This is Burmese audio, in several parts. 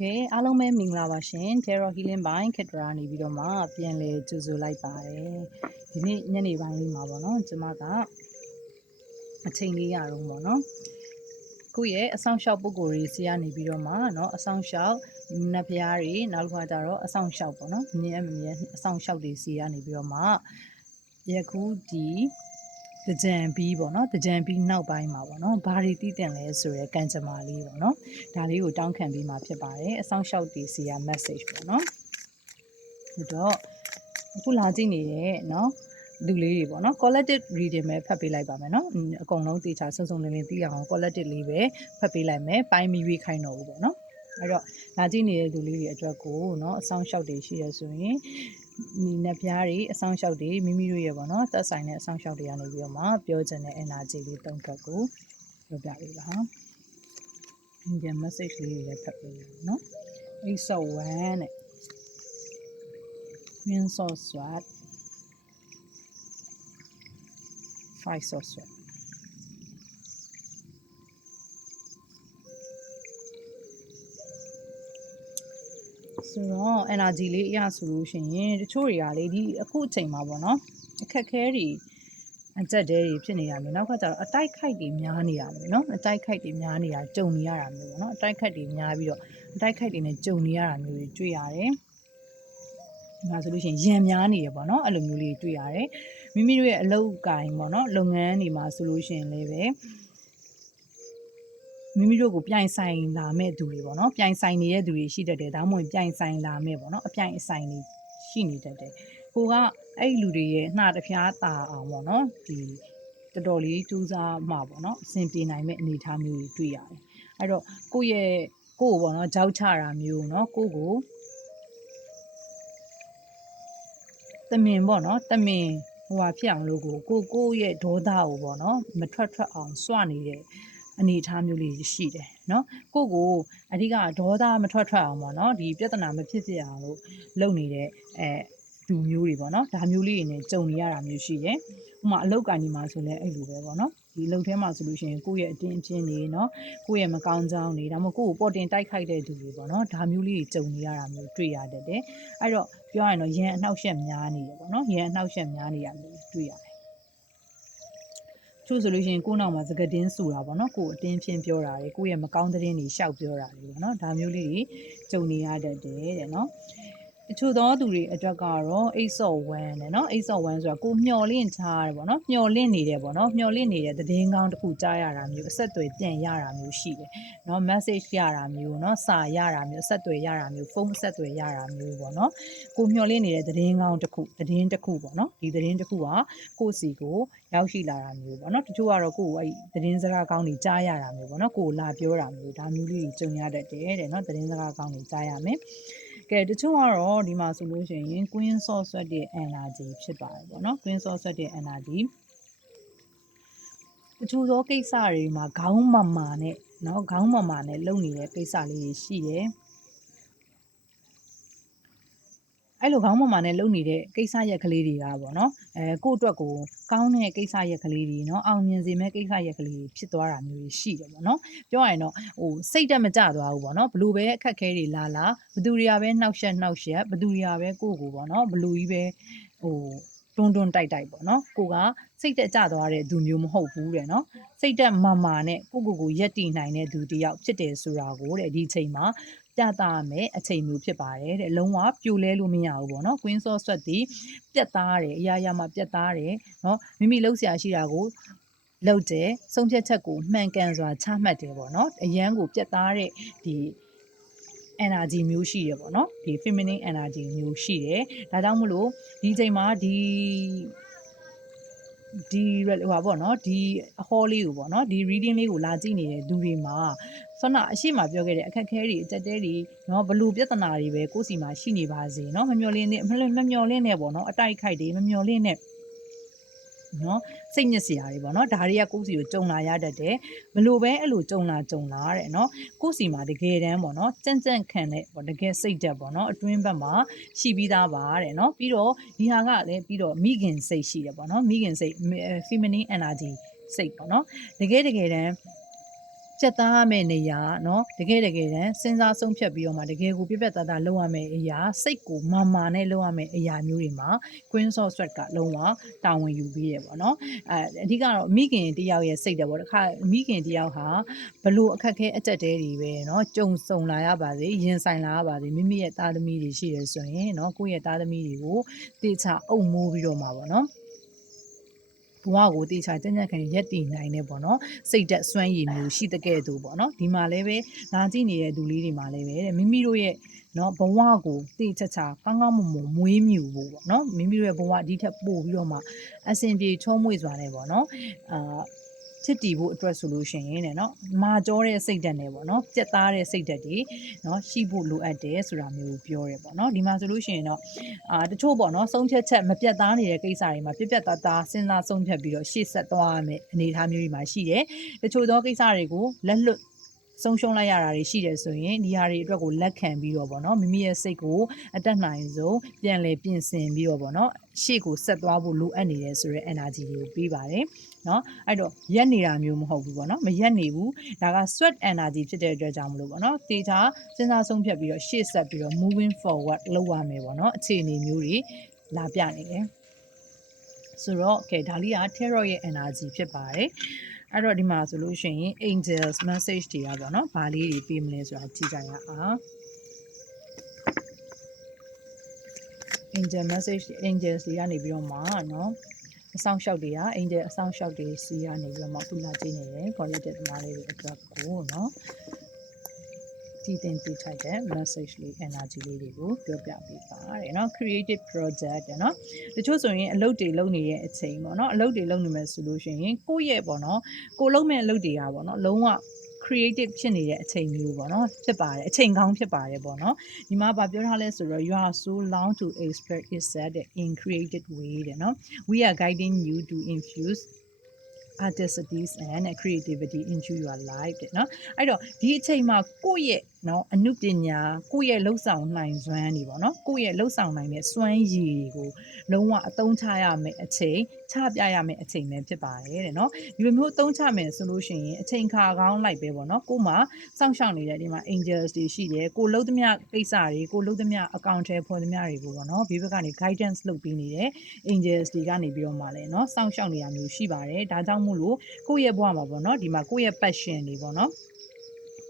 ကဲအားလုံးပဲမင်္ဂလာပါရှင် Terror Healing by Katra နေပြီးတော့မှပြန်လဲကြိုဆိုလိုက်ပါတယ်ဒီနေ့ညနေပိုင်းလေးမှာပေါ့နော်ကျမကအချိန်လေးရတော့ပေါ့နော်ကိုယ့်ရဲ့အဆောင်ရှောက်ပုံကိုယ်ရေးစီကနေပြီးတော့မှเนาะအဆောင်ရှောက်နတ်ဖျားတွေနောက်တစ်ခါကျတော့အဆောင်ရှောက်ပေါ့နော်မြင်အမမြင်အဆောင်ရှောက်တွေစီကနေပြီးတော့မှယခုဒီ တကြံပြီးပေါ့နော်တကြံပြီးနောက်ပိုင်းမှာပေါ့နော်ဘာတွေတည်တင်လဲဆိုရဲကံကြမ္မာလေးပေါ့နော်ဒါလေးကိုတောင်းခံပြီးမှဖြစ်ပါတယ်အဆောင်လျှောက်တီစီက message ပေါ့နော်ဆိုတော့အခုလာကြည့်နေတဲ့နော်လူလေးတွေပေါ့နော် collective reading ပဲဖတ်ပေးလိုက်ပါမယ်နော်အင်းအကုန်လုံးတေချာစုံစုံလင်လင်သိအောင် collective လေးပဲဖတ်ပေးလိုက်မယ်ပိုင်းမီရွေးခိုင်းတော့ဘူးပေါ့နော်အဲ့တော့လာကြည့်နေတဲ့လူလေးတွေအတွက်ကိုเนาะအဆောင်လျှောက်တွေရှိရဆိုရင် မိနပြားတွေအဆောင်လျှောက်တွေမိမိတို့ရဲ့ပေါ့နော်သက်ဆိုင်တဲ့အဆောင်လျှောက်တွေကနေပြီးတော့မှပြောချင်တဲ့ energy လေးတုံ့တက်ကိုပြောပြပေးပါဟာဒီ message လေးတွေလည်းဖတ်ပေးရအောင်နော် Ace of Wands နဲ့ Queen of Swords Five of Swords ဆိုတော့ energy လေးအရဆိုလို့ရှိရင်တချို့တွေကလေဒီအခုအချိန်မှာပေါ့နော်အခက်ခဲတွေအကြက်တဲတွေဖြစ်နေတာမျိုးနောက်ကကျတော့အတိုက်ခိုက်တွေများနေတာမျိုးနော်အတိုက်ခိုက်တွေများနေတာကြုံနေရတာမျိုးပေါ့နော်အတိုက်ခိုက်တွေများပြီးတော့အတိုက်ခိုက်တွေနဲ့ကြုံနေရတာမျိုးတွေတွေ့ရတယ်ဒီမှာဆိုလို့ရှိရင်ရံများနေရပေါ့နော်အဲ့လိုမျိုးလေးတွေ့ရတယ်မိမိတို့ရဲ့အလုပ်ကိုင်ပေါ့နော်လုပ်ငန်းတွေမှာဆိုလို့ရှိရင်လည်းပဲ မိမိတို့ကိုပြိုင်ဆိုင်လာမဲ့သူတွေပေါ့နော်ပြိုင်ဆိုင်နေတဲ့သူတွေရှိတတ်တယ်ဒါမှမဟုတ်ပြိုင်ဆိုင်လာမဲ့ပေါ့နော်အပြိုင်အဆိုင်တွေရှိနေတတ်တယ်ကိုကအဲ့လူတွေရဲ့နှာတစ်ဖျားตาအောင်ပေါ့နော်ဒီတော်တော်လေးကြိုးစားမှာပေါ့နော်အဆင်ပြေနိုင်မဲ့အနေအထားမျိုးတွေတွေ့ရတယ်အဲ့တော့ကိုယ့်ရဲ့ကိုယ်ပေါ့နော်ကြောက်ချတာမျိုးနော်ကိုယ့်ကိုတမင်ပေါ့နော်တမင်ဟိုဟာဖြစ်အောင်လို့ကိုကိုကိုယ့်ရဲ့ဒေါသကိုပေါ့နော်မထွက်ထွက်အောင်စွနေတယ် အနေအထားမျိုးလေးရှိတယ်နော်ကိုကိုအဓိကဒေါသမထွက်ထွက်အောင်ပေါ့နော်ဒီပြဿနာမဖြစ်ဖြစ်အောင်လို့လုပ်နေတဲ့အဲလူမျိုးတွေပေါ့နော်ဒါမျိုးလေးတွေနဲ့ကြုံနေရတာမျိုးရှိတယ်ဥမာအလောက်ကန်ဒီမှာဆိုလဲအဲ့လိုပဲပေါ့နော်ဒီလုံထဲမှာဆိုလို့ရှိရင်ကိုယ့်ရဲ့အတင်းအကျင်းတွေနော်ကိုယ့်ရဲ့မကောင်းကြောင်းတွေဒါမှမဟုတ်ကိုယ့်ကိုပေါ်တင်တိုက်ခိုက်တဲ့သူတွေပေါ့နော်ဒါမျိုးလေးတွေကြုံနေရတာမျိုးတွေ့ရတတ်တယ်အဲ့တော့ပြောရရင်တော့ရန်အနှောက်ယှက်များနေတယ်ပေါ့နော်ရန်အနှေ اق ယှက်များနေရမျိုးတွေ့ရတယ် ချို့ဆိုလို့ရှိရင်ကိုယ့်နောက်မှာစကတင်းဆူတာပေါ့နော်ကိုယ်အတင်းဖြင်းပြောတာတွေကိုယ့်ရဲ့မကောင်းတဲ့တင်းတွေရှောက်ပြောတာတွေပေါ့နော်ဒါမျိုးလေးတွေကြုံနေရတတ်တယ်တဲ့နော် တချို့သောသူတွေအတွက်ကတော့8 of 1နဲ့เนาะ8 of 1ဆိုတာကိုမျော်လင့်ထားတယ်ပေါ့နော်မျော်လင့်နေတယ်ပေါ့နော်မျော်လင့်နေတဲ့သတင်းကောင်းတစ်ခုကြားရတာမျိုးအဆက်အသွယ်ပြန်ရတာမျိုးရှိတယ်เนาะ message ရတာမျိုးเนาะစာရတာမျိုးအဆက်အသွယ်ရတာမျိုးဖုန်းအဆက်အသွယ်ရတာမျိုးပေါ့နော်ကိုမျော်လင့်နေတဲ့သတင်းကောင်းတစ်ခုသတင်းတစ်ခုပေါ့နော်ဒီသတင်းတစ်ခုကကိုယ့်စီကိုရောက်ရှိလာတာမျိုးပေါ့နော်တချို့ကတော့ကိုယ့်ကိုအဲ့သတင်းစကားကောင်းတွေကြားရတာမျိုးပေါ့နော်ကိုယ်လာပြောတာမျိုးဒါမျိုးလေးတွေကြုံရတတ်တယ်တဲ့เนาะသတင်းစကားကောင်းတွေကြားရမယ် ကဲတချို့ကတော့ဒီမှာဆိုလို့ရှိရင် Queen Source ဆွတ်တဲ့ energy ဖြစ်ပါတယ်ပေါ့နော် Queen Source ဆွတ်တဲ့ energy တချို့သောကိစ္စတွေမှာခေါင်းမမာနဲ့เนาะခေါင်းမမာနဲ့လုပ်နေတဲ့ကိစ္စလေးတွေရှိတယ် အဲ့လိုခေါင်းမမာနဲ့လုပ်နေတဲ့ကိစ္စရက်ကလေးတွေကပေါ့နော်အဲကို့အတွက်ကိုကောင်းတဲ့ကိစ္စရက်ကလေးတွေနော်အောင်မြင်စေမဲ့ကိစ္စရက်ကလေးတွေဖြစ်သွားတာမျိုးရှိတယ်ပေါ့နော်ပြောရရင်တော့ဟိုစိတ်တက်မကြသွားဘူးပေါ့နော်ဘလို့ပဲအခက်ခဲတွေလာလာဘသူတွေကပဲနှောက်ရက်နှောက်ရက်ဘသူတွေကပဲကို့ကိုပေါ့နော်ဘလို့ကြီးပဲဟိုတွန်းတွန်းတိုက်တိုက်ပေါ့နော်ကိုကစိတ်တက်ကြသွားတဲ့သူမျိုးမဟုတ်ဘူးတဲ့နော်စိတ်တက်မာမာနဲ့ကိုကိုကိုရက်တည်နိုင်တဲ့သူတယောက်ဖြစ်တယ်ဆိုတာကိုတဲ့ဒီချိန်မှာ ပြသရမယ်အချိန်မျိုးဖြစ်ပါတယ်တဲ့လုံးဝပြိုလဲလို့မရဘူးပေါ့နော် Queen Source ဆွတ်ဒီပြတ်သားတယ်အရာရာမှာပြတ်သားတယ်နော်မိမိလှုပ်ရှားရှိတာကိုလုပ်တယ်ဆုံးဖြတ်ချက်ကိုမှန်ကန်စွာချမှတ်တယ်ပေါ့နော်အရန်ကိုပြတ်သားတဲ့ဒီ energy မျိုးရှိတယ်ပေါ့နော်ဒီ feminine energy မျိုးရှိတယ်ဒါကြောင့်မလို့ဒီချိန်မှာဒီ ဒီဟိုပါပေါ့နော်ဒီအဟောလေးကိုပေါ့နော်ဒီ reading လေးကိုလာကြည့်နေတဲ့သူတွေမှာဆွမ်းနာအရှိမပြောခဲ့တဲ့အခက်ခဲတွေအတက်တဲတွေနော်ဘလို့ပြဿနာတွေပဲကိုယ့်စီမှာရှိနေပါစေနော်မမျော်လင့်နဲ့မမျော်လင့်နဲ့ပေါ့နော်အတိုက်ခိုက်တွေမမျော်လင့်နဲ့ နော်စိတ်ညစ်စရာတွေပေါ့နော်ဒါတွေကကိုယ့်စီကိုကြုံလာရတတ်တယ်ဘလို့ပဲအဲ့လိုကြုံလာကြုံလာတဲ့နော်ကိုယ့်စီမှာတကယ်တမ်းပေါ့နော်ကြံ့ကြံ့ခံတဲ့ပေါ့တကယ်စိတ်တက်ပေါ့နော်အတွင်းဘက်မှာရှိပြီးသားပါတဲ့နော်ပြီးတော့ဒီဟာကလည်းပြီးတော့မိခင်စိတ်ရှိတယ်ပေါ့နော်မိခင်စိတ် feminine energy စိတ်ပေါ့နော်တကယ်တကယ်တမ်း ပြတ်သားရမယ့်နေရာเนาะတကယ်တကယ်တမ်းစဉ်းစားဆုံးဖြတ်ပြီးတော့မှတကယ်ကိုပြပြသားသားလုပ်ရမယ့်အရာစိတ်ကိုမာမာနဲ့လုပ်ရမယ့်အရာမျိုးတွေမှာ Queen of Swords ကလုံးဝတာဝန်ယူပြီးရပေါ့နော်အဲအဓိကတော့မိခင်တယောက်ရဲ့စိတ်တယ်ပေါ့တခါမိခင်တယောက်ဟာဘလို့အခက်ခဲအကျက်တဲတွေပဲเนาะကြုံစုံလာရပါစေရင်ဆိုင်လာရပါစေမိမိရဲ့သားသမီးတွေရှိတယ်ဆိုရင်เนาะကိုယ့်ရဲ့သားသမီးတွေကိုတေချာအုပ်မိုးပြီးတော့မှာပေါ့နော် ဘဝကိုတေချာကြံ့ကြံ့ခံရက်တည်နိုင်နေပေါ့နော်စိတ်သက်စွမ်းရည်မျိုးရှိတဲ့ကဲ့သို့ပေါ့နော်ဒီမှာလည်းပဲလာကြည့်နေတဲ့သူလေးတွေမှာလည်းပဲတဲ့မိမိတို့ရဲ့နော်ဘဝကိုတေချာချာကောင်းကောင်းမွန်မွန်မွေးမြူဖို့ပေါ့နော်မိမိတို့ရဲ့ဘဝဒီထက်ပို့ပြီးတော့မှအဆင်ပြေချုံးမွေ့စွာနဲ့ပေါ့နော်အာ ချစ်တီဖို့အတွက်ဆိုလို့ရှိရင်တဲ့နော်မာကြောတဲ့စိတ်ဓာတ်နဲ့ပေါ့နော်ပြက်သားတဲ့စိတ်ဓာတ်တွေနော်ရှိဖို့လိုအပ်တယ်ဆိုတာမျိုးကိုပြောရဲပေါ့နော်ဒီမှာဆိုလို့ရှိရင်တော့အာတချို့ပေါ့နော်ဆုံးဖြတ်ချက်မပြတ်သားနေတဲ့ကိစ္စတွေမှာပြက်ပြက်သားသားစဉ်းစားဆုံးဖြတ်ပြီးတော့ရှေ့ဆက်သွားရမယ်အနေအထားမျိုးတွေမှာရှိတယ်တချို့သောကိစ္စတွေကိုလက်လွတ်ဆုံးရှုံးလိုက်ရတာတွေရှိတယ်ဆိုရင်ဒီဟာတွေအတွက်ကိုလက်ခံပြီးတော့ဗောနော်မိမိရဲ့စိတ်ကိုအတက်နိုင်ဆုံးပြန်လည်ပြင်ဆင်ပြီးတော့ဗောနော်ရှေ့ကိုဆက်သွားဖို့လိုအပ်နေတယ်ဆိုရဲ energy တွေကိုပေးပါတယ် နော်အဲ့တော့ရက်နေတာမျိုးမဟုတ်ဘူးဗောနော်မရက်နေဘူးဒါက sweat energy ဖြစ်တဲ့အတွက်ကြောင့်မလို့ဗောနော်တေချာစဉ်းစားဆုံးဖြတ်ပြီးတော့ရှေ့ဆက်ပြီးတော့ moving forward လုပ်ရမယ်ဗောနော်အခြေအနေမျိုးတွေလာပြနေတယ်ဆိုတော့ okay ဒါလေးက terror ရဲ့ energy ဖြစ်ပါတယ်အဲ့တော့ဒီမှာဆိုလို့ရှိရင် angels message တွေကပေါ့နော်ဘာလေးတွေပေးမလဲဆိုတာကြည့်ကြရအောင် angel message angels တွေကနေပြီးတော့မှเนาะ အဆောင်လျှောက်တွေက angel အဆောင်လျှောက်တွေစီကနေပြီးတော့မှခုလာကြည့်နေတယ် quality သမားလေးတွေအတွက်ကိုเนาะတည်တင်ပြထိုက်တဲ့ message လေး energy လေးတွေကိုပြောပြပေးပါတယ်เนาะ creative project เนาะတချို့ဆိုရင်အလုပ်တွေလုပ်နေတဲ့အချိန်ပေါ့เนาะအလုပ်တွေလုပ်နေမယ်ဆိုလို့ရှိရင်ကိုယ့်ရဲ့ပေါ့เนาะကိုလုပ်မဲ့အလုပ်တွေကပေါ့เนาะလုံးဝ creative ဖြစ်နေတဲ့အချိန်မျိုးပေါ့နော်ဖြစ်ပါတယ်အချိန်ကောင်းဖြစ်ပါတယ်ပေါ့နော်ဒီမှာဗာပြောထားလဲဆိုတော့ you are so long to express is that in creative way တဲ့နော် we are guiding you to infuse artistries and creativity into your life တဲ့နော်အဲ့တော့ဒီအချိန်မှာကိုယ့်ရဲ့ နော်အမှုပညာကိုယ့်ရဲ့လှုပ်ဆောင်နိုင်စွမ်းတွေပေါ့နော်ကိုယ့်ရဲ့လှုပ်ဆောင်နိုင်တဲ့စွမ်းရည်တွေကိုလုံးဝအသုံးချရမယ်အချိန်ချပြရမယ်အချိန်ပဲဖြစ်ပါတယ်တဲ့နော်ဒီလိုမျိုးသုံးချမယ်ဆိုလို့ရှိရင်အချိန်ခါကောင်းလိုက်ပဲပေါ့နော်ကို့မှာစောင့်ရှောက်နေတဲ့ဒီမှာ angels တွေရှိတယ်ကိုလှုပ်သမျှကိစ္စတွေကိုလှုပ်သမျှ account ထဲဖွင့်သမျှတွေကိုပေါ့နော်ဘေးဘက်ကနေ guidance လုပ်ပေးနေတဲ့ angels တွေကနေပြီးတော့မှလည်းနော်စောင့်ရှောက်နေရမျိုးရှိပါတယ်ဒါကြောင့်မို့လို့ကိုယ့်ရဲ့ဘဝမှာပေါ့နော်ဒီမှာကိုယ့်ရဲ့ passion တွေပေါ့နော်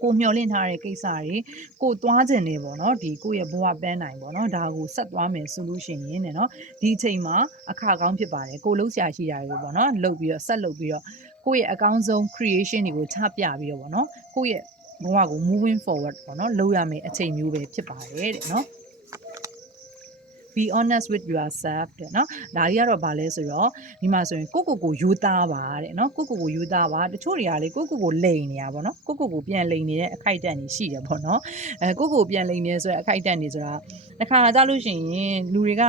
ကိုမျှော်လင့်ထားတဲ့ကိစ္စတွေကိုသွားခြင်းနေပေါ့နော်ဒီကိုရဲ့ဘဝပန်းနိုင်ပေါ့နော်ဒါကိုဆက်သွားမယ်ဆိုလို့ရှိရင်နဲ့နော်ဒီအချိန်မှာအခါကောင်းဖြစ်ပါတယ်ကိုလှုပ်ရှားရှိတာတွေပေါ့နော်လှုပ်ပြီးတော့ဆက်လှုပ်ပြီးတော့ကိုယ့်ရဲ့အကောင်းဆုံး creation တွေကိုချပြပြီးတော့ပေါ့နော်ကိုယ့်ရဲ့ဘဝကို moving forward ပေါ့နော်လှုပ်ရမယ်အချိန်မျိုးပဲဖြစ်ပါတယ်တဲ့နော် be honest with yourself တဲ့เนาะဒါကြီးကတော့ဗာလဲဆိုတော့ဒီမှာဆိုရင်ကိုကိုကိုယူသားပါတဲ့เนาะကိုကိုကိုယူသားပါတချို့တွေကလေကိုကိုကိုလိန်နေရပါတော့ကိုကိုကိုပြန်လိန်နေတဲ့အခိုက်အတန့်တွေရှိတယ်ပေါ့เนาะအဲကိုကိုပြန်လိန်နေဆိုတဲ့အခိုက်အတန့်တွေဆိုတာတစ်ခါကြလို့ရှိရင်လူတွေက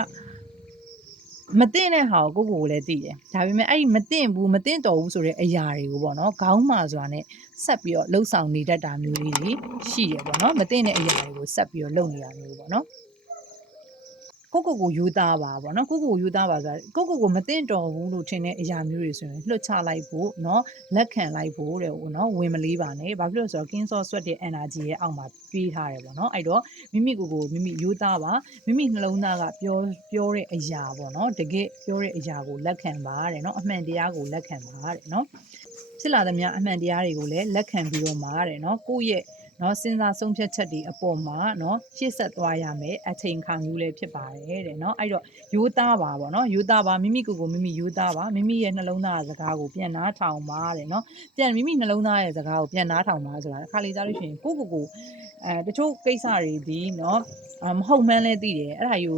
မသိတဲ့ဟာကိုကိုကိုကိုလည်းသိတယ်ဒါပေမဲ့အဲ့ဒီမသိဘူးမသိတော်ဘူးဆိုတဲ့အရာတွေကိုပေါ့နော်ခေါင်းမာဆိုတာနဲ့ဆက်ပြီးတော့လှုပ်ဆောင်နေတတ်တာမျိုးလေးတွေရှိတယ်ပေါ့နော်မသိတဲ့အရာတွေကိုဆက်ပြီးတော့လုပ်နေတာမျိုးပေါ့နော် ကိုကိုကိုယူသားပါဗောနော်ကိုကိုကိုယူသားပါဆိုတာကိုကိုကိုမသိတော်ဘူးလို့ထင်တဲ့အရာမျိုးတွေဆိုရင်လွှတ်ချလိုက်ဖို့เนาะလက်ခံလိုက်ဖို့တဲ့ဟိုเนาะဝင်မလေးပါနဲ့ဘာဖြစ်လို့လဲဆိုတော့ king sauce sweat တဲ့ energy ရဲ့အောက်မှာပေးထားတယ်ဗောနော်အဲ့တော့မိမိကိုယ်ကိုမိမိယူသားပါမိမိနှလုံးသားကပြောပြောတဲ့အရာဗောနော်တကယ်ပြောတဲ့အရာကိုလက်ခံပါတဲ့เนาะအမှန်တရားကိုလက်ခံပါတဲ့เนาะဖြစ်လာသမျှအမှန်တရားတွေကိုလည်းလက်ခံပြီးတော့မှာတဲ့เนาะကိုယ့်ရဲ့ နော်စဉ်းစားဆုံးဖြတ်ချက်တွေအပေါ်မှာနော်ရှေ့ဆက်သွားရမယ်အချိန်ခါမျိုးလည်းဖြစ်ပါတယ်တဲ့နော်အဲ့တော့ယူသားပါပေါ့နော်ယူသားပါမိမိကိုယ်ကိုမိမိယူသားပါမိမိရဲ့နှလုံးသားစကားကိုပြန်နားထောင်ပါတဲ့နော်ပြန်မိမိနှလုံးသားရဲ့စကားကိုပြန်နားထောင်ပါဆိုတာခါလေးကြားလို့ရှိရင်ကိုယ့်ကိုယ်ကိုအဲတချို့ကိစ္စတွေဒီနော် မဟုတ်မှန်းလည်းသိတယ်အဲ့ဒါယူ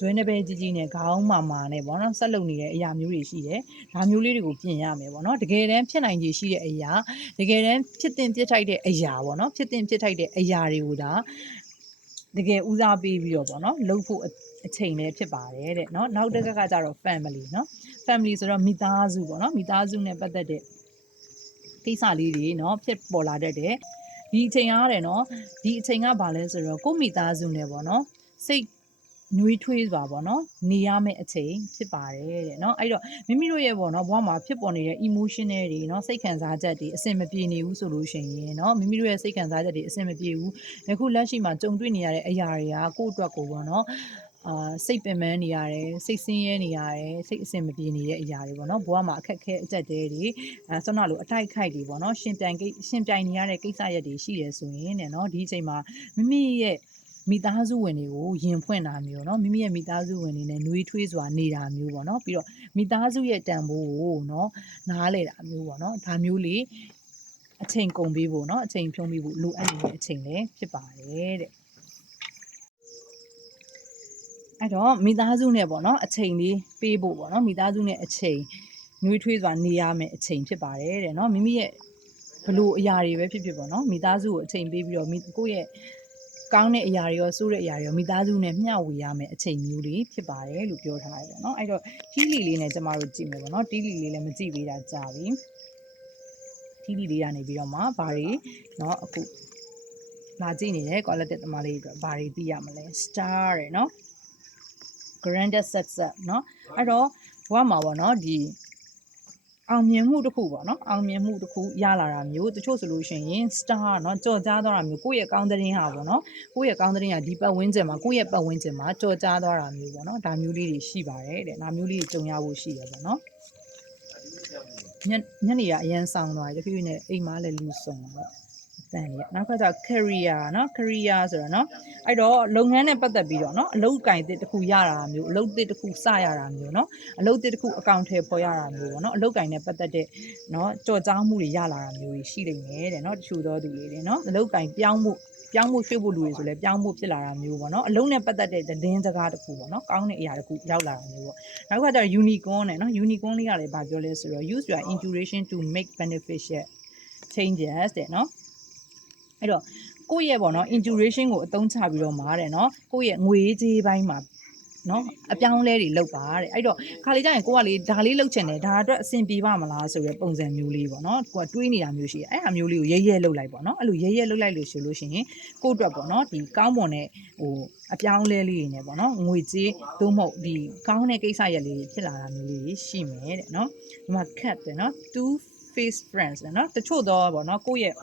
ဇွဲနှပဲကြီးကြီးနဲ့ခေါင်းမာမာနဲ့ပေါ့နော်ဆက်လုပ်နေတဲ့အရာမျိုးတွေရှိတယ်ဒါမျိုးလေးတွေကိုပြင်ရမယ်ပေါ့နော်တကယ်တမ်းဖြစ်နိုင်ခြေရှိတဲ့အရာတကယ်တမ်းဖြစ်တင်ဖြစ်ထိုက်တဲ့အရာပေါ့နော်ဖြစ်တင်ဖြစ်ထိုက်တဲ့အရာတွေကိုဒါတကယ်ဦးစားပေးပြီးတော့ပေါ့နော်လှုပ်ဖို့အချိန်လည်းဖြစ်ပါတယ်တဲ့နော်နောက်တစ်ခါကကြတော့ family နော် family ဆိုတော့မိသားစုပေါ့နော်မိသားစုနဲ့ပတ်သက်တဲ့ကိစ္စလေးတွေနော်ဖြစ်ပေါ်လာတတ်တဲ့ ဒီအချိန်ရတယ်နော်ဒီအချိန်ကဘာလဲဆိုတော့ကိုမိသားစုနဲ့ပေါ့နော်စိတ်နွေးထွေးပါပေါ့နော်နေရမယ့်အချိန်ဖြစ်ပါတယ်တဲ့နော်အဲ့တော့မိမိတို့ရဲ့ပေါ့နော်ဘဝမှာဖြစ်ပေါ်နေတဲ့ emotional တွေနော်စိတ်ခံစားချက်တွေအဆင်မပြေနေဘူးဆိုလို့ရှိရင်နော်မိမိတို့ရဲ့စိတ်ခံစားချက်တွေအဆင်မပြေဘူးယခုလက်ရှိမှာကြုံတွေ့နေရတဲ့အရာတွေကကိုယ့်အတွက်ကိုပေါ့နော် အာစိတ်ပင်ပန်းနေရတယ်စိတ်ဆင်းရဲနေရတယ်စိတ်အဆင်မပြေနေတဲ့အရာတွေပေါ့နော်ဘဝမှာအခက်အခဲအကျက်တဲတွေအဲဆွမ်းနာလိုအတိုက်ခိုက်တွေပေါ့နော်ရှင်ပြိုင်ကိရှင်ပြိုင်နေရတဲ့ကိစ္စရက်တွေရှိတယ်ဆိုရင်တဲ့နော်ဒီအချိန်မှာမိမိရဲ့မိသားစုဝင်တွေကိုယင်ဖွင့်တာမျိုးเนาะမိမိရဲ့မိသားစုဝင်တွေနဲ့နှွေးထွေးစွာနေတာမျိုးပေါ့เนาะပြီးတော့မိသားစုရဲ့တန်ဖိုးကိုเนาะနားလေတာမျိုးပေါ့เนาะဒါမျိုးလေးအချိန်ကုန်ပေးဖို့เนาะအချိန်ဖြုံးပေးဖို့လိုအပ်နေတဲ့အချိန်လည်းဖြစ်ပါတယ်တဲ့ အဲ့တော့မိသားစုနဲ့ပေါ့နော်အချိန်လေးပေးဖို့ပေါ့နော်မိသားစုနဲ့အချိန်နွေးထွေးစွာနေရမယ့်အချိန်ဖြစ်ပါတယ်တဲ့နော်မိမိရဲ့ဘလို့အရာတွေပဲဖြစ်ဖြစ်ပေါ့နော်မိသားစုကိုအချိန်ပေးပြီးတော့မိကိုယ့်ရဲ့ကောင်းတဲ့အရာတွေရောစိုးတဲ့အရာတွေရောမိသားစုနဲ့မျှဝေရမယ့်အချိန်မျိုးလေးဖြစ်ပါတယ်လို့ပြောထားတယ်ပေါ့နော်အဲ့တော့တီးလီလေးနဲ့ကျမတို့ကြည့်မယ်ပေါ့နော်တီးလီလေးလည်းမကြည့်ပေးတာကြာပြီတီးလီလေးကနေပြီးတော့မှဘာတွေနော်အခုလာကြည့်နေတဲ့ quality တမလေးတွေဘာတွေသိရမလဲ star တယ်နော် นาะ granted success เนาะအဲ့တော့ဘဝမှာပေါ့နော်ဒီအောင်မြင်မှုတစ်ခုပေါ့နော်အောင်မြင်မှုတစ်ခုရလာတာမျိုးတချို့ဆိုလို့ရှိရင် star เนาะကြော်ကြားသွားတာမျိုးကိုယ့်ရဲ့ကောင်းတဲ့ရင်ဟာပေါ့နော်ကိုယ့်ရဲ့ကောင်းတဲ့ရင်ဟာဒီပတ်ဝန်းကျင်မှာကိုယ့်ရဲ့ပတ်ဝန်းကျင်မှာကြော်ကြားသွားတာမျိုးပေါ့နော်ဒါမျိုးလေးတွေရှိပါတယ်တဲ့ဒါမျိုးလေးတွေကြုံရဖို့ရှိတယ်ပေါ့နော်ညညနေကအရန်ဆောင်သွားတယ်တဖြည်းဖြည်းနဲ့အိမ်မှာလည်းလူဆုံတော့ တန်ရနောက်ကကျ career เนาะ career ဆိုတော့เนาะအဲ့တော့လုပ်ငန်းနဲ့ပတ်သက်ပြီးတော့เนาะအလုပ်ကင်တစ်တစ်ခုရတာမျိုးအလုပ်တစ်တစ်ခုစရတာမျိုးเนาะအလုပ်တစ်တစ်ခုအကောင့်ထဲပေါ်ရတာမျိုးပေါ့เนาะအလုပ်ကင်နဲ့ပတ်သက်တဲ့เนาะကြော်ကြားမှုတွေရလာတာမျိုးတွေရှိနေတယ်တဲ့เนาะတချို့သောသူတွေတွေเนาะအလုပ်ကင်ပြောင်းမှုပြောင်းမှုရွှေ့ဖို့လူတွေဆိုလဲပြောင်းမှုဖြစ်လာတာမျိုးပေါ့เนาะအလုံးနဲ့ပတ်သက်တဲ့သတင်းစကားတစ်ခုပေါ့เนาะကောင်းတဲ့အရာတစ်ခုရောက်လာတာမျိုးပေါ့နောက်ကကျတော့ unicorn နဲ့เนาะ unicorn လေးကလည်းဗာပြောလဲဆိုတော့ use your intuition to make beneficial changes တဲ့เนาะ အဲ့တော့ကိုယ့်ရဲ့ပေါ့နော် intuition ကိုအသုံးချပြီးတော့မှာတဲ့နော်ကိုယ့်ရဲ့ငွေကြေးပိုင်းမှာနော်အပြောင်းလဲတွေလုပ်ပါတဲ့အဲ့တော့ခါလေးကျရင်ကိုကလေဒါလေးလုပ်ချင်တယ်ဒါအတွက်အဆင်ပြေပါမလားဆိုတဲ့ပုံစံမျိုးလေးပေါ့နော်ကိုကတွေးနေတာမျိုးရှိတယ်အဲ့ဟာမျိုးလေးကိုရဲရဲလုပ်လိုက်ပေါ့နော်အဲ့လိုရဲရဲလုပ်လိုက်လို့ရှိလို့ရှိရင်ကိုယ့်အတွက်ပေါ့နော်ဒီကောင်းမွန်တဲ့ဟိုအပြောင်းလဲလေးတွေနဲ့ပေါ့နော်ငွေကြေးသို့မဟုတ်ဒီကောင်းတဲ့ကိစ္စရက်လေးတွေဖြစ်လာတာမျိုးလေးရှိမယ်တဲ့နော်ဒီမှာ cat တဲ့နော် two face friends တဲ့နော်တချို့တော့ပေါ့နော်ကိုယ့်ရဲ့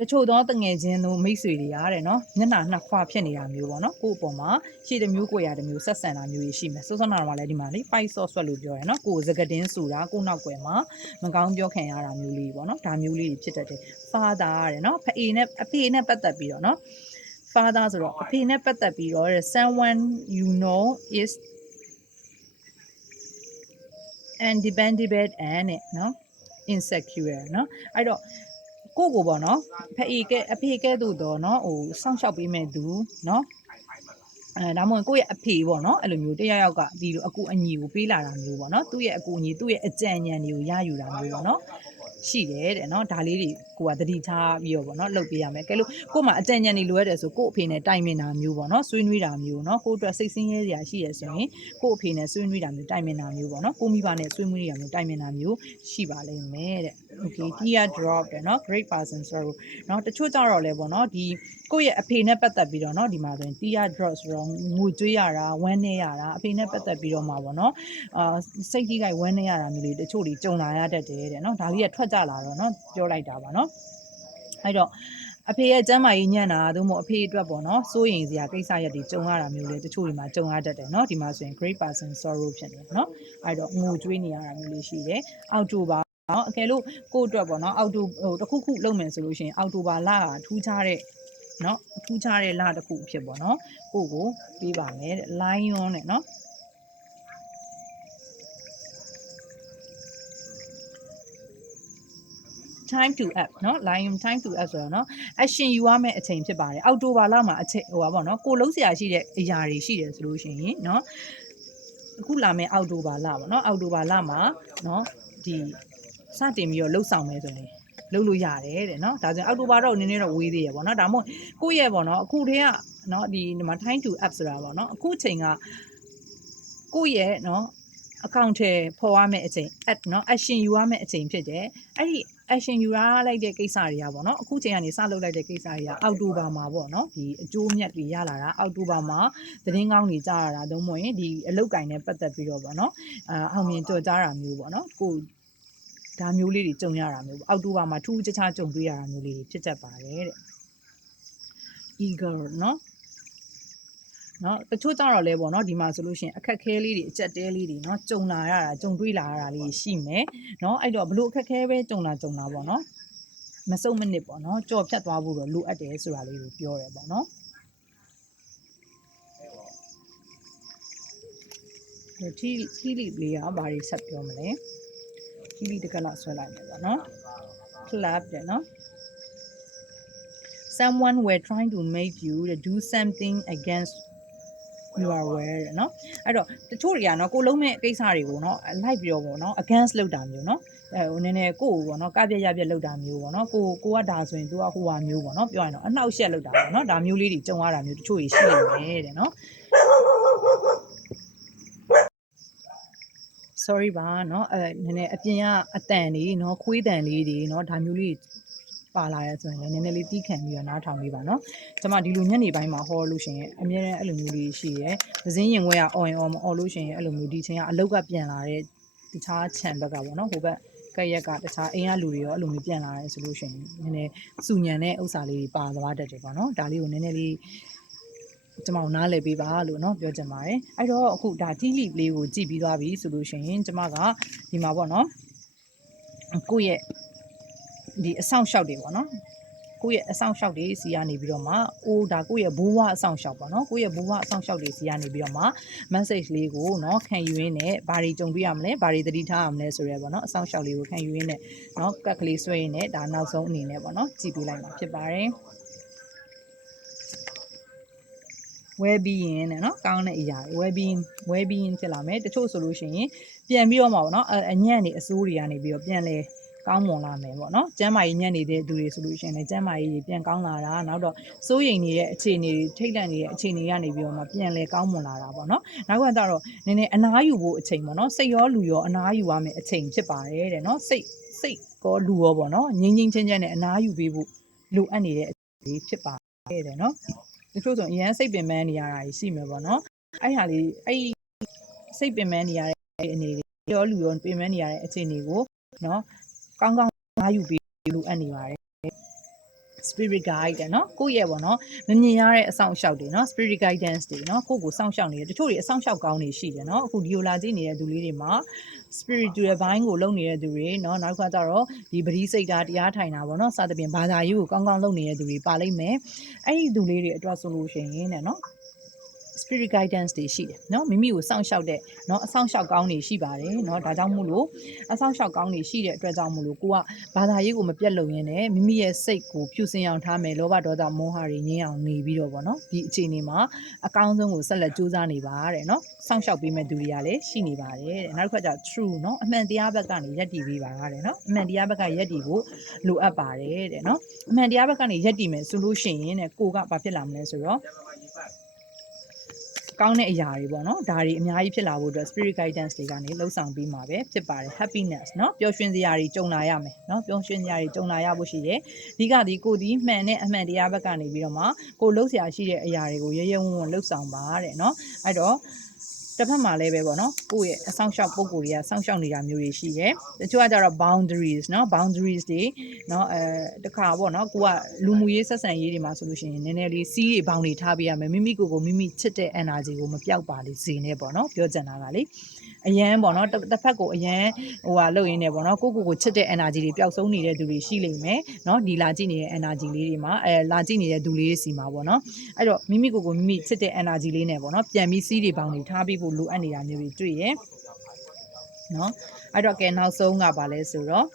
တချို့သောတငယ်ချင်းတို့မိတ်ဆွေတွေရားတဲ့နော်မျက်နှာနှစ်ခွဖြစ်နေတာမျိုးပေါ့နော်ကိုယ့်အပေါ်မှာရှေ့တစ်မျိုးကိုယ်ရတစ်မျိုးဆက်ဆံတာမျိုးရှိမယ်စိုးစနာတော့လည်းဒီမှာလေ fight sauce ဆွတ်လို့ပြောရနော်ကိုယ်စကတင်းဆိုတာကိုယ့်နောက်ွယ်မှာမကောင်းပြောခံရတာမျိုးလေးပေါ့နော်ဒါမျိုးလေးတွေဖြစ်တတ်တယ် father တဲ့နော်ဖအေနဲ့အဖေနဲ့ပတ်သက်ပြီးတော့နော် father ဆိုတော့အဖေနဲ့ပတ်သက်ပြီးတော့ someone you know is undependable and နဲ့နော် insecure เนาะအဲ့တော့ ကိုကိုပေါ့နော်ဖအေကဲအဖေကဲတို့တော့နော်ဟိုစောင့်ရှောက်ပေးမဲ့သူနော်အဲဒါမှမဟုတ်ကိုယ့်ရဲ့အဖေပေါ့နော်အဲ့လိုမျိုးတရားရောက်ကဒီလိုအကူအညီကိုပေးလာတာမျိုးပေါ့နော်သူ့ရဲ့အကူအညီသူ့ရဲ့အကြံဉာဏ်တွေကိုရယူတာမျိုးပေါ့နော် ရှိတယ်တဲ့နော်ဒါလေးတွေကိုကသတိထားပြီးတော့ပေါ့နော်လုပ်ပေးရမယ်ကဲလို့ကို့မှာအကြံဉာဏ်တွေလိုရတယ်ဆိုကို့အဖေနဲ့တိုင်ပင်တာမျိုးပေါ့နော်ဆွေးနွေးတာမျိုးနော်ကို့အတွက်စိတ်ဆင်းရဲစရာရှိရဆိုရင်ကို့အဖေနဲ့ဆွေးနွေးတာမျိုးတိုင်ပင်တာမျိုးပေါ့နော်ကိုမိဘနဲ့ဆွေးနွေးတာမျိုးတိုင်ပင်တာမျိုးရှိပါလိမ့်မယ်တဲ့ okay tear drop တဲ့နော် great person ဆိုတော့နော်တချို့ကြတော့လဲပေါ့နော်ဒီကိုယ့်ရဲ့အဖေနဲ့ပတ်သက်ပြီးတော့နော်ဒီမှာဆိုရင် tear drop ဆိုတော့ငိုကြွေးရတာဝမ်းနေရတာအဖေနဲ့ပတ်သက်ပြီးတော့မှာပေါ့နော်အာစိတ်ကြီးကိုက်ဝမ်းနေရတာမျိုးလေးတချို့တွေကြုံလာရတတ်တယ်တဲ့နော်ဒါလေးကထွက်ကြလာတော့နော်ပြောလိုက်တာပါနော်အဲ့တော့အဖေရဲ့ကျမ်းမာရေးညံ့တာသို့မဟုတ်အဖေအတွက်ပေါ့နော်စိုးရင်စရာကိစ္စရက်တွေကြုံရတာမျိုးလေတချို့တွေမှာကြုံရတတ်တယ်เนาะဒီမှာဆိုရင် great person sorrow ဖြစ်နေเนาะအဲ့တော့ငိုကြွေးနေရတာမျိုးလေးရှိတယ်အောက်တိုဘာနော်အကယ်လို့ကိုယ့်အတွက်ပေါ့နော်အောက်တိုဟိုတစ်ခုခုလုပ်မယ်ဆိုလို့ရှိရင်အောက်တိုဘာလကထူးခြားတဲ့နော်ထူးခြားတဲ့လတစ်ခုဖြစ်ပေါ့နော်ကိုယ့်ကိုပေးပါမယ်တဲ့ lion နဲ့နော် time to act เนาะ lion time to act ဆိုတော့เนาะ action ယူရမယ့်အချိန်ဖြစ်ပါတယ်အောက်တိုဘာလမှာအချိန်ဟိုပါပေါ့เนาะကိုလုံးစရာရှိတဲ့အရာတွေရှိတယ်ဆိုလို့ရှိရင်เนาะအခုလာမယ့်အောက်တိုဘာလပေါ့เนาะအောက်တိုဘာလမှာเนาะဒီစတင်ပြီးတော့လှုပ်ဆောင်မယ်ဆိုရင်လုပ်လို့ရတယ်တဲ့เนาะဒါဆိုရင်အောက်တိုဘာတော့နည်းနည်းတော့ဝေးသေးရပေါ့เนาะဒါမှမဟုတ်ကိုယ့်ရဲ့ပေါ့เนาะအခုတည်းကเนาะဒီဒီမှာ time to act ဆိုတာပေါ့เนาะအခုချိန်ကကိုယ့်ရဲ့เ นาะအကောင့်ထဲပေါ်ရမယ့်အချိန် at เนาะ action ယူရမယ့်အချိန်ဖြစ်တယ်အဲ့ဒီ action ယူရလိုက်တဲ့ကိစ္စတွေကပေါ့နော်အခုချိန်ကနေစလုပ်လိုက်တဲ့ကိစ္စတွေကအောက်တိုဘာမှာပေါ့နော်ဒီအကျိုးမြတ်တွေရလာတာအောက်တိုဘာမှာသတင်းကောင်းတွေကြားရတာသုံးမဟုတ်ရင်ဒီအလုတ်ကင်နဲ့ပတ်သက်ပြီးတော့ပေါ့နော်အာအောင်မြင်ကြော်ကြားတာမျိုးပေါ့နော်ကိုဒါမျိုးလေးတွေကြုံရတာမျိုးပေါ့အောက်တိုဘာမှာထူးထူးခြားခြားကြုံတွေ့ရတာမျိုးလေးတွေဖြစ်တတ်ပါတယ်တဲ့ eager နော် နော်တချို့ကြတော့လဲပေါ့နော်ဒီမှာဆိုလို့ရှိရင်အခက်ခဲလေးတွေအကြက်တဲလေးတွေနော်ကြုံလာရတာကြုံတွေ့လာရတာလေးရှိမယ်နော်အဲ့တော့ဘလို့အခက်ခဲပဲကြုံလာကြုံလာပေါ့နော်မစုံမနစ်ပေါ့နော်ကြော်ဖြတ်သွားဖို့တော့လိုအပ်တယ်ဆိုတာလေးကိုပြောရဲပေါ့နော်ဒီထီလီလေးကဘာတွေဆက်ပြောမလဲထီလီတကက်လောက်ဆွဲလိုက်မယ်ပေါ့နော် clap တဲ့နော် someone were trying to make you to do something against you are aware တဲ့နော်အဲ့တော့တချို့တွေကနော်ကိုလုံးမဲ့ကိစ္စတွေကိုနော်လိုက်ပြီးတော့ပေါ့နော် against လုပ်တာမျိုးနော်အဲဟိုနည်းနည်းကိုကိုပေါ့နော်ကပြက်ရပြက်လုပ်တာမျိုးပေါ့နော်ကိုကိုကဒါဆိုရင် तू ကဟိုဟာမျိုးပေါ့နော်ပြောရင်တော့အနှောက်အယှက်လုပ်တာပေါ့နော်ဒါမျိုးလေးတွေကြုံရတာမျိုးတချို့ကြီးရှိနေတယ်တဲ့နော် sorry ပါเนาะအဲနည်းနည်းအပြင်ကအတန်လေးเนาะခွေးတန်လေးတွေเนาะဒါမျိုးလေး ပါလာရဲဆိုရင်လည်းနည်းနည်းလေးတီးခံပြီးတော့နားထောင်ပေးပါเนาะကျွန်မဒီလိုညနေပိုင်းမှာဟောလို့ရှိရင်အများနဲ့အဲ့လိုမျိုးလေးရှိရဲသစင်းရင်ခွဲကအော်ရင်အော်မအော်လို့ရှိရင်အဲ့လိုမျိုးဒီချိန်ကအလုတ်ကပြန်လာတဲ့တခြားခြံဘက်ကပေါ့เนาะဟိုဘက်ကရက်ကတခြားအိမ်ကလူတွေရောအဲ့လိုမျိုးပြန်လာရဲဆိုလို့ရှိရင်နည်းနည်းစူညံတဲ့ဥစ္စာလေးပါသွားတတ်တယ်ပေါ့เนาะဒါလေးကိုနည်းနည်းလေး ကျမတို့နားလည်ပေးပါလို့เนาะပြောချင်ပါတယ်အဲ့တော့အခုဒါတီလီလေးကိုကြည့်ပြီးသွားပြီဆိုလို့ရှိရင်ကျမကဒီမှာပေါ့နော်ကိုယ့်ရဲ့ ဒီအဆောင်ရှောက်တွေပေါ့နော်ကိုယ့်ရဲ့အဆောင်ရှောက်တွေစီကနေပြီးတော့မှအိုးဒါကိုယ့်ရဲ့ဘိုးဘွားအဆောင်ရှောက်ပေါ့နော်ကိုယ့်ရဲ့ဘိုးဘွားအဆောင်ရှောက်တွေစီကနေပြီးတော့မှ message လေးကိုเนาะခံယူရင်းနဲ့ဘာတွေကြုံတွေ့ရမလဲဘာတွေသတိထားရမလဲဆိုရဲပေါ့နော်အဆောင်ရှောက်လေးကိုခံယူရင်းနဲ့เนาะကက်ကလေးဆွဲရင်းနဲ့ဒါနောက်ဆုံးအနေနဲ့ပေါ့နော်ကြည့်ပေးလိုက်မှာဖြစ်ပါတယ် well being နဲ့เนาะကောင်းတဲ့အရာတွေ well being well being ဖြစ်လာမယ်တချို့ဆိုလို့ရှိရင်ပြန်ပြီးတော့မှာပေါ့เนาะအညံ့နေအစိုးတွေကနေပြီးတော့ပြန်လဲ ကောင်းမွန်လာမယ်ပေါ့နော်ကျမ်းမာရေးညံ့နေတဲ့သူတွေဆိုလို့ရှိရင်လည်းကျမ်းမာရေးပြန်ကောင်းလာတာနောက်တော့စိုးရိမ်နေတဲ့အခြေအနေတွေထိတ်လန့်နေတဲ့အခြေအနေကနေပြီးတော့မှပြန်လဲကောင်းမွန်လာတာပေါ့နော်နောက်ကကြတော့နည်းနည်းအနားယူဖို့အချိန်ပေါ့နော်စိတ်ရောလူရောအနားယူရမယ်အချိန်ဖြစ်ပါတယ်တဲ့နော်စိတ်စိတ်ကောလူရောပေါ့နော်ငြိမ်းငြိမ်းချမ်းချမ်းနဲ့အနားယူပေးဖို့လိုအပ်နေတဲ့အခြေအနေဖြစ်ပါတယ်တဲ့နော်တချို့ဆိုအရန်စိတ်ပင်ပန်းနေရတာကြီးရှိမှာပေါ့နော်အဲ့ဟာလေးအဲ့စိတ်ပင်ပန်းနေရတဲ့အနေတွေရောလူရောပင်ပန်းနေရတဲ့အခြေအနေကိုနော် ကောင်းကောင်းအားယူပြီးလိုအပ်နေပါတယ် spirit guide တဲ့နော်ကိုယ့်ရဲ့ပေါ့နော်မမြင်ရတဲ့အဆောင်အရှောက်တွေနော် spirit guidance တွေနော်ကိုယ့်ကိုစောင့်ရှောက်နေတယ်တချို့တွေအဆောင်ရှောက်ကောင်းနေရှိတယ်နော်အခုဒီလိုလာကြည့်နေတဲ့သူလေးတွေမှာ spiritual ဘိုင်းကိုလုပ်နေတဲ့သူတွေเนาะနောက်တစ်ခါကျတော့ဒီပရိစိတ်ဓာတ်တရားထိုင်တာပေါ့เนาะစသဖြင့်ဘာသာရေးကိုကောင်းကောင်းလုပ်နေတဲ့သူတွေပါလိမ့်မယ်အဲ့ဒီသူလေးတွေအတွက်ဆိုလို့ရှိရင်တဲ့เนาะ spirit guidance တွေရှိတယ်เนาะမိမိကိုစောင့်ရှောက်တဲ့เนาะအဆောင်ရှောက်ကောင်းတွေရှိပါတယ်เนาะဒါကြောင့်မို့လို့အဆောင်ရှောက်ကောင်းတွေရှိတဲ့အတွက်ကြောင့်မို့လို့ကိုကဘာသာရေးကိုမပြတ်လုံရင်းနဲ့မိမိရဲ့စိတ်ကိုဖြူစင်အောင်ထားမယ်လောဘဒေါသမောဟတွေငြိမ်းအောင်နေပြီးတော့ဗောနော်ဒီအခြေအနေမှာအကောင်းဆုံးကိုဆက်လက်ကြိုးစားနေပါတဲ့เนาะစောင့်ရှောက်ပေးမဲ့သူတွေကလည်းရှိနေပါတယ်တဲ့နောက်တစ်ခါကျ true เนาะအမှန်တရားဘက်ကနေယက်တည်ပေးပါတဲ့เนาะအမှန်တရားဘက်ကယက်တည်ဖို့လိုအပ်ပါတယ်တဲ့เนาะအမှန်တရားဘက်ကနေယက်တည်မယ်ဆိုလို့ရှိရင်တဲ့ကိုကဘာဖြစ်လာမလဲဆိုတော့ ကောင်းတဲ့အရာတွေပေါ့နော်ဒါတွေအများကြီးဖြစ်လာဖို့အတွက် spirit guidance တွေကနေလှုပ်ဆောင်ပြီးမှာပဲဖြစ်ပါတယ် happiness เนาะပျော်ရွှင်စရာတွေကြုံလာရမယ်เนาะပျော်ရွှင်စရာတွေကြုံလာရဖို့ရှိတယ်အဓိကဒီကိုဒီမှန်တဲ့အမှန်တရားဘက်ကနေပြီးတော့မှကိုလှုပ်ရှားရှိတဲ့အရာတွေကိုရဲရဲဝံ့ဝံ့လှုပ်ဆောင်ပါတဲ့เนาะအဲ့တော့ တစ်ဖက်မှာလည်းပဲပေါ့နော်ကိုယ့်ရဲ့အဆောင်ရှောက်ပုံကိုယ်တွေကစောင့်ရှောက်နေတာမျိုးတွေရှိတယ်တချို့ကကြတော့ boundaries เนาะ boundaries တွေเนาะအဲတခါပေါ့နော်ကိုကလူမှုရေးဆက်ဆံရေးတွေမှာဆိုလို့ရှိရင်နည်းနည်းလေးစီးတွေဘောင်တွေထားပေးရမယ်မိမိကိုယ်ကိုမိမိချစ်တဲ့ energy ကိုမပြောက်ပါလေစေနဲ့ပေါ့နော်ပြောချင်တာကလေ အရန်ပေါ့နော်တစ်ဖက်ကိုအရန်ဟိုဟာလုပ်ရင်းနဲ့ပေါ့နော်ကိုကိုကိုချစ်တဲ့ energy တွေပျောက်ဆုံးနေတဲ့သူတွေရှိလိမ့်မယ်နော်ဒီလာကြည့်နေတဲ့ energy လေးတွေမှာအဲလာကြည့်နေတဲ့သူလေးတွေစီမှာပေါ့နော်အဲ့တော့မိမိကိုကိုမိမိချစ်တဲ့ energy လေးနဲ့ပေါ့နော်ပြန်ပြီးစီးတွေပေါင်းတွေထားပြီးဖို့လိုအပ်နေတာမျိုးတွေတွေ့ရယ်နော်အဲ့တော့ကဲနောက်ဆုံးကပါလဲဆိုတော့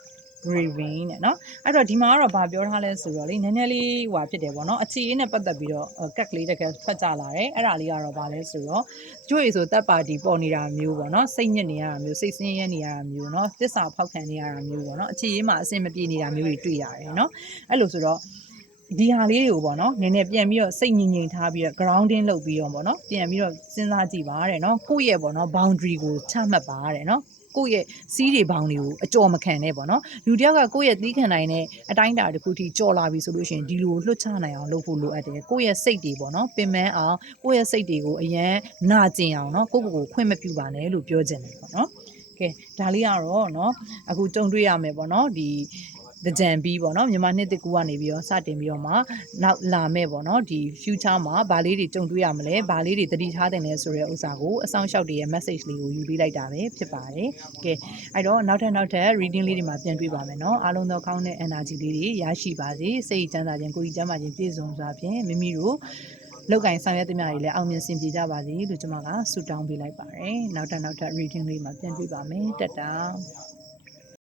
grieving တဲ့เนาะအဲ့တော့ဒီမှာကတော့ဗာပြောထားလဲဆိုတော့လေနည်းနည်းလေးဟိုဖြစ်တယ်ပေါ့เนาะအခြေအင်းနဲ့ပတ်သက်ပြီးတော့ကက်ကလေးတကယ်ဖတ်ကြလာတယ်အဲ့ဒါလေးကတော့ဗာလဲဆိုတော့ကျွေးဆိုတက်ပါတီပေါ်နေတာမျိုးပေါ့เนาะစိတ်ညစ်နေရတာမျိုးစိတ်ဆင်းရဲနေရတာမျိုးเนาะတစ္ဆာဖောက်ခံနေရတာမျိုးပေါ့เนาะအခြေအင်းမှာအဆင်မပြေနေတာမျိုးတွေတွေ့ရတယ်เนาะအဲ့လိုဆိုတော့ဒီဟာလေးတွေကိုပေါ့နော်နည်းနည်းပြန်ပြီးတော့စိတ်ငြိမ်ငြိမ်ထားပြီးတော့ grounding လုပ်ပြီးတော့ပေါ့နော်ပြန်ပြီးတော့စဉ်းစားကြည့်ပါတဲ့နော်ကိုယ့်ရဲ့ပေါ့နော် boundary ကိုချမှတ်ပါတဲ့နော် ကိုယ့်ရဲ့စီးတွေဘောင်တွေကိုအကျော်မခံနဲ့ပေါ့နော်လူတစ်ယောက်ကကိုယ့်ရဲ့သီးခံနိုင်တဲ့အတိုင်းအတာတစ်ခုထိကြော်လာပြီဆိုလို့ရှိရင်ဒီလိုလွတ်ချနိုင်အောင်လုပ်ဖို့လိုအပ်တယ်ကိုယ့်ရဲ့စိတ်တွေပေါ့နော်ပင်ပန်းအောင်ကိုယ့်ရဲ့စိတ်တွေကိုအရန်နာကျင်အောင်နော်ကိုယ့်ကိုယ်ကိုခွင့်မပြုပါနဲ့လို့ပြောချင်တယ်ပေါ့နော်ကဲဒါလေးကတော့เนาะအခုကြုံတွေ့ရမယ်ပေါ့နော်ဒီ တကြံပြီးပေါ့နော်မြန်မာနှစ်တကူကနေပြီးတော့စတင်ပြီးတော့မှနောက်လာမဲ့ပေါ့နော်ဒီ future မှာဗာလေးတွေကြုံတွေ့ရမလဲဗာလေးတွေတတိထားတယ်လဲဆိုတဲ့ဥစ္စာကိုအဆောင်လျှောက်တွေရဲ့ message လေးကိုယူပေးလိုက်တာပဲဖြစ်ပါတယ်ကဲအဲ့တော့နောက်ထပ်နောက်ထပ် reading လေးတွေမှာပြန်တွေ့ပါမယ်နော်အားလုံးသောကောင်းတဲ့ energy လေးတွေရရှိပါစေစိတ်ချမ်းသာခြင်းကိုယ်ကြီးကျမ်းမာခြင်းပြည့်စုံစွာဖြင့်မိမိတို့လောက်ကင်ဆောင်ရွက်သမျှတွေလည်းအောင်မြင်ဆင်ပြေကြပါစေလို့ကျွန်မကဆုတောင်းပေးလိုက်ပါတယ်နောက်ထပ်နောက်ထပ် reading လေးမှာပြန်တွေ့ပါမယ်တက်တာ